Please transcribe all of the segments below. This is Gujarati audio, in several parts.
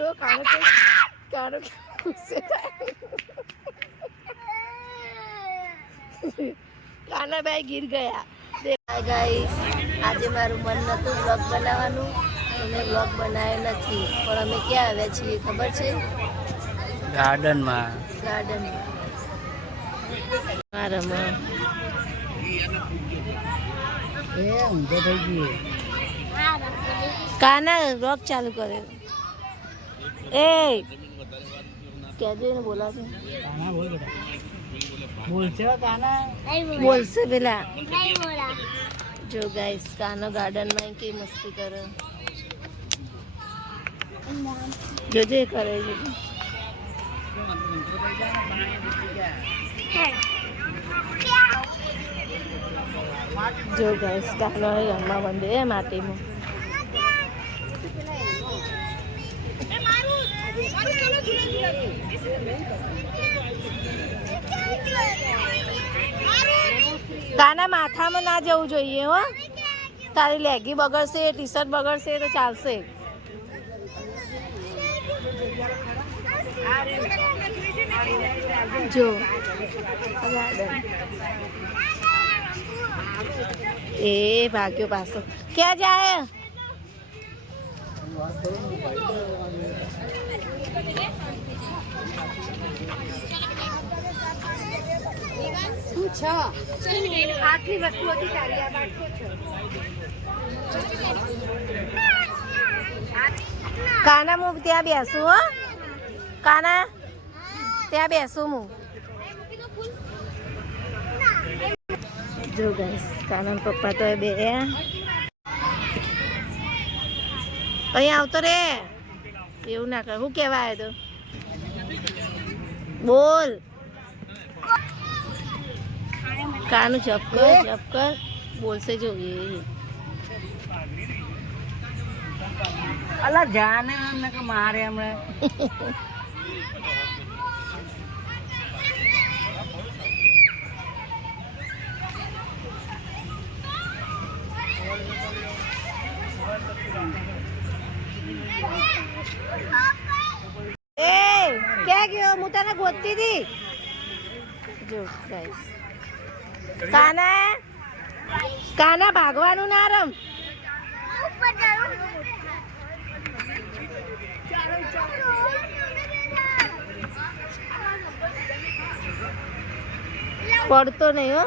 जो कानो गुस्से काना भाई गिर गया। गाइस आज मारू मन नतुं व्लॉग बनाववानुं અને વ્લોગ બનાવ્યો નથી પણ અમે ક્યાં આવ્યા છીએ ખબર છે? ગાર્ડનમાં રમા ઊંઘે થઈ ગઈ કાના વ્લોગ ચાલુ કરે એ કેજો એને બોલાવજો કાના બોલ બેટા બોલશે કાના બોલશે પેલા જો ગાઈસ કાનો ગાર્ડનમાં કે મસ્તી કરે જોજે કરે છે જો ગાઈસ કાનો રમવા બંધે માટીમાં કાના માથામાં ના જવું જોઈએ હો તારી લેગી બગડશે ટી શર્ટ બગડશે તો ચાલશે જો એ ભાગ્યો પાછો ક્યાં જાય આટલી વસ્તુ હતી તારી આ બાટલો છે કાના હું ત્યાં બેસું હો કાના ત્યાં બેસું હું જો ગાઈસ કાના પપ્પા તો બે અહીં આવતો રે એવું ના કર શું કહેવા આવ્યો તો બોલ કાનું જપ કર બોલશે જો એ અલા જાને અમને કે મારે હમણાં એ ક્યાં ગયો હું તને ગોતતી હતી જો ગાઈસ કાના ભાગવાનું ના રમ પડતો નહીં હો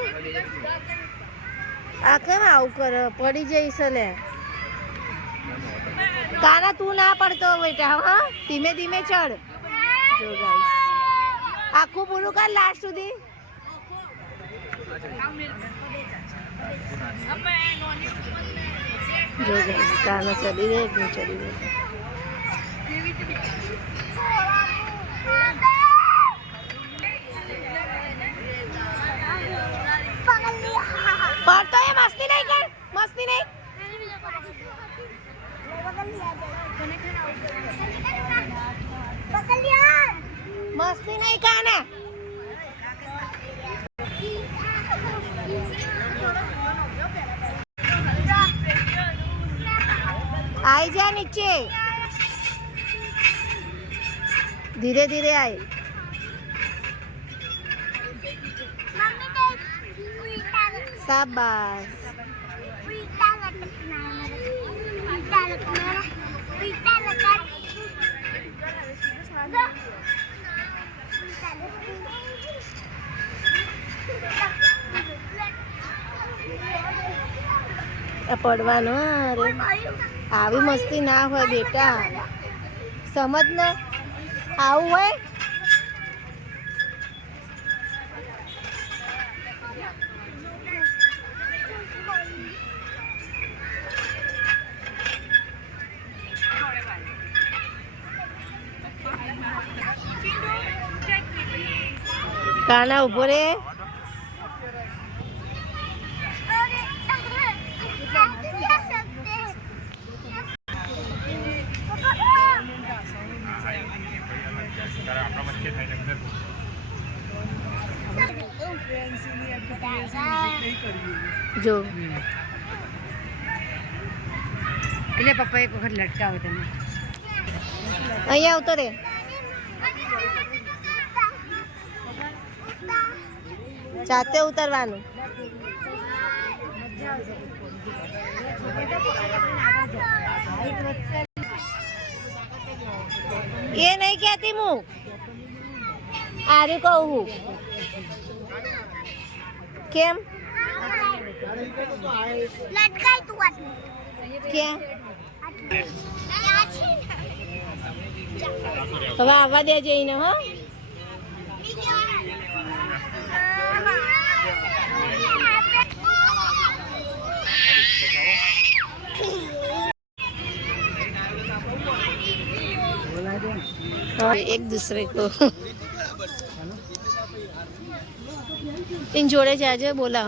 આ કેમ આવું કરે પડી જઈશ લે કાના તું ના પડતો બેટા હા ધીમે ધીમે ચડ જો ગાઈસ આખું પૂરું કર લાસ્ટ સુધી જો ગાઈસ કાના ચડી રે હું ચડી રે પડતો એ મસ્તી નહીં કર મસ્તી નહીં મસ્તી નહીં કાના आई जा नीचे धीरे धीरे आए शाबाश પડવાનો અરે આવી મસ્તી ના હોય બેટા સમજ ને આવું હોય કાના ઉભો રે જો એટલે પપ્પા એક વખત લટકાવો તમે અહીંયા આવતો રે. જાતે ઉતરવાનું. એ નહીં કહેતી હું આરે કહું કેમ ક્યાં હવે આવવા દે જઈને હો. एक दूसरे को इन जोड़े जाजे बोला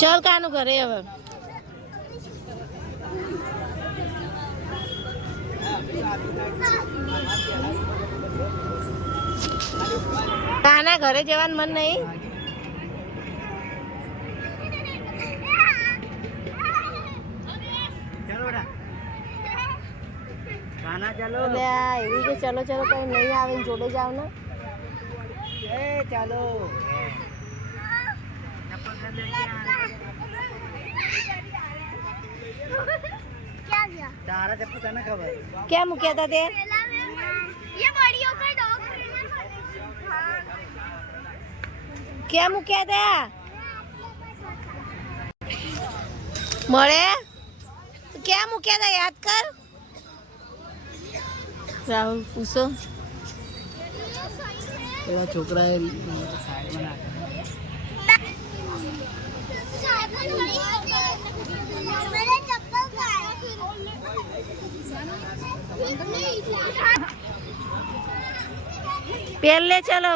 चल कानू करे अब काना घरे जवान मन नहीं चलो एवी के चलो चलो कहीं नहीं आवे जोड़े जाओ ना. ए चलो तारा चप्पू तने खबर क्या मुकिया था ते ये बड़ियों का डॉग क्या मुकिया था मरे क्या मुकिया था याद कर राहुल पूछो પેલા છોકરાએ સાઈડમાં मेरे चप्पल का पहले चलो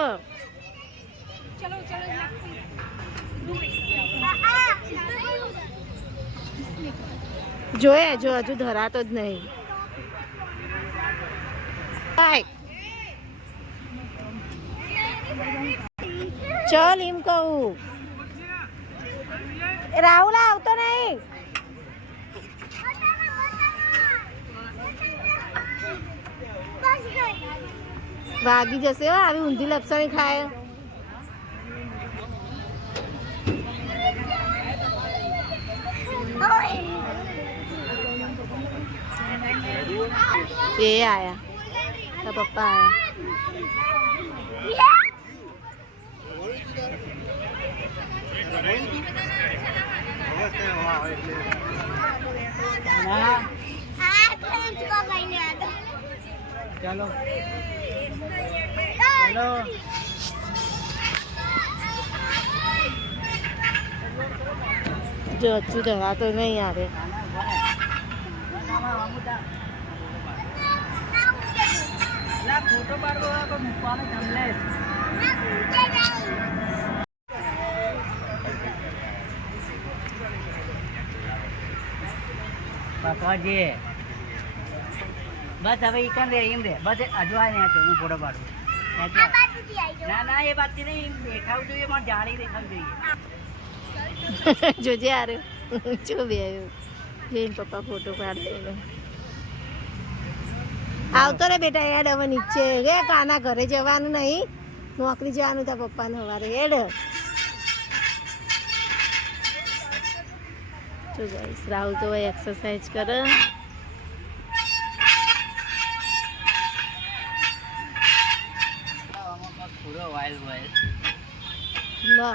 જોયે જો હજુ ધરાતો જ નહીં. ચલ એમ કહું રાહુલ આવતો નહીં. વાગી જશે હો આવી ઊંધી લપસણી ખાય. એ આયા તારા પપ્પા આયા. चलो चलो જો હજુ ધરાતો નહીં આવે. फोटो पाड़ो तो मुकाने जमले पापा जी बस હવે ઈકન રે એમ રે બસ હજુ આ નહીં હું ફોટો પાડું ના ના એ વાત નહીં દેખાવું જોઈએ પણ જાણી દેખાવું જોઈએ. જોજે આરે જો બે આવ્યો જઈને પપ્પા ફોટો પાડે. આવતો રે બેટા હેડ હવે નીચે રે કાના ઘરે જવાનું નહીં નોકરી જવાનું તા પપ્પાને સવારે હેડ. જો ગાઈસ રાહુલ તો એક્સરસાઇઝ કરે. પૂરો વાઇલ્ડ વાઇલ્ડ લો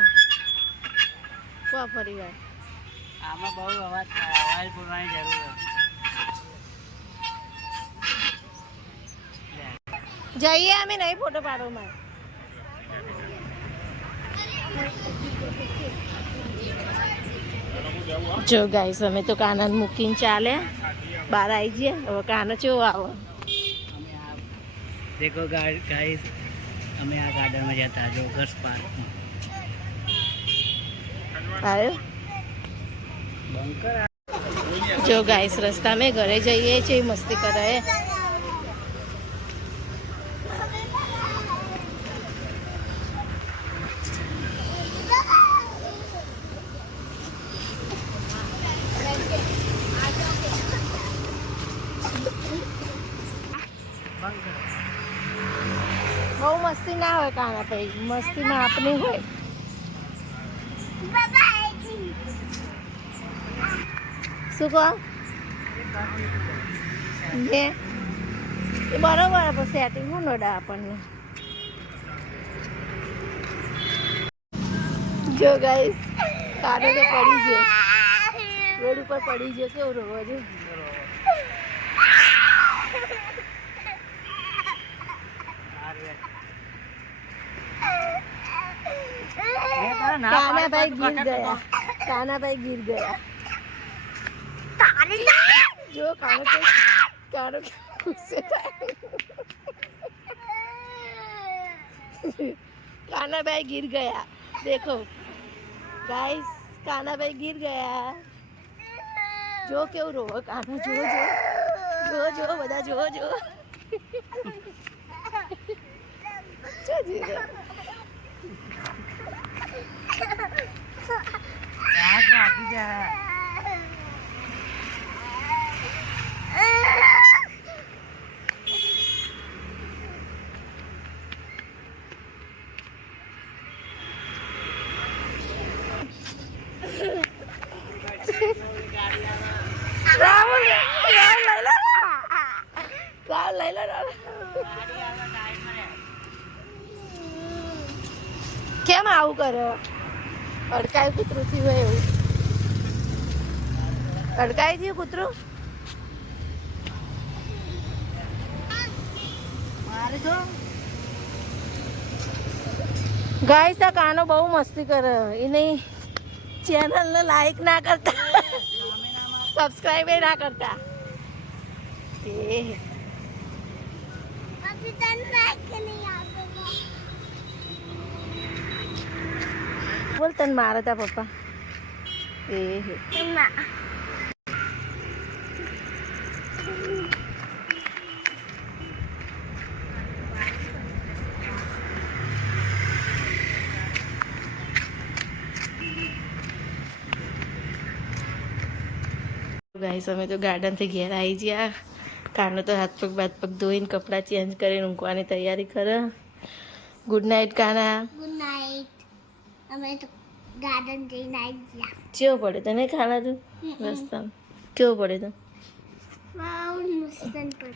કો ફરી વાર આમાં બહુ અવાજ વાઇલ્ડ પૂરવાની જરૂર છે. જઈએ અમે નહીં ફોટો પાડવામાં. જો ગાઈસ અમે તો કાનાને મૂકીને ચાલે બહાર આવી જઈએ. હવે કાનો કેવો આવો देखो गाइस અમે આ ગાર્ડનમાં જતા જોગર્સ પાર્કમાં આવ્યો. બંકર જો ગાઈસ રસ્તા મેં ઘરે જઈએ છીએ મસ્તી કરે. મસ્તી ના હોય કાના ભાઈ, મસ્તીમાં આપની હોય. શું કહો? એ બરોબર પણ સેટિંગ હું નડા આપણને. જો ગાઈસ કાનો તો પડી ગયો, રોડ ઉપર પડી ગયો. કેવું રોવા જો. કાનાભાઈ ગીર ગયા, કાનાભાઈ ગીર ગયા. જો કાનો તો કાનો ગુસ્સે થાય. કાનાભાઈ गिर गया. देखो गाइस, कानाभाई गिर गया. जो क्यों रो काना, जो जो जो जो बता जो जो बच्चा जी राहुल लैला કેમ આવું કરે? અડકાય કૂતરું થયું હોય એવું. અડકાય થયું કૂતરું. ગાઈસ આ કાનો બહુ મસ્તી કરે. એને ચેનલને લાઈક ના કરતા, સબસ્ક્રાઇબ ના કરતા. બોલ તને મારે તા પપ્પા. ગાઈસ અમે તો ગાર્ડનથી ઘેર આવી ગયા. કાનો તો હાથ પગ ધોઈને કપડાં ચેન્જ કરીને ઊંઘવાની તૈયારી કરે. Good night Kana. Good night. અમે તો ગાર્ડન જઈને આવી ગયા. કેવો પડે તને ખાના તું રસ્તામાં? કેવો પડે તો? વાવ મસ્ત પડે.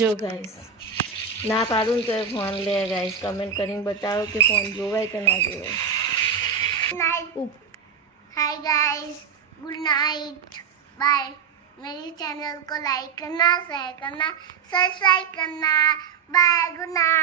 જો ગાઈસ ના પાડું ને તો એ ફોન લે. ગાઈસ કમેન્ટ કરીને બતાવો કે ફોન જોવાય કે ના જોવાય. Night. Hi guys, good night, bye. मेरी चैनल को लाइक करना, शेयर करना, सब्सक्राइब करना. Bye, good night.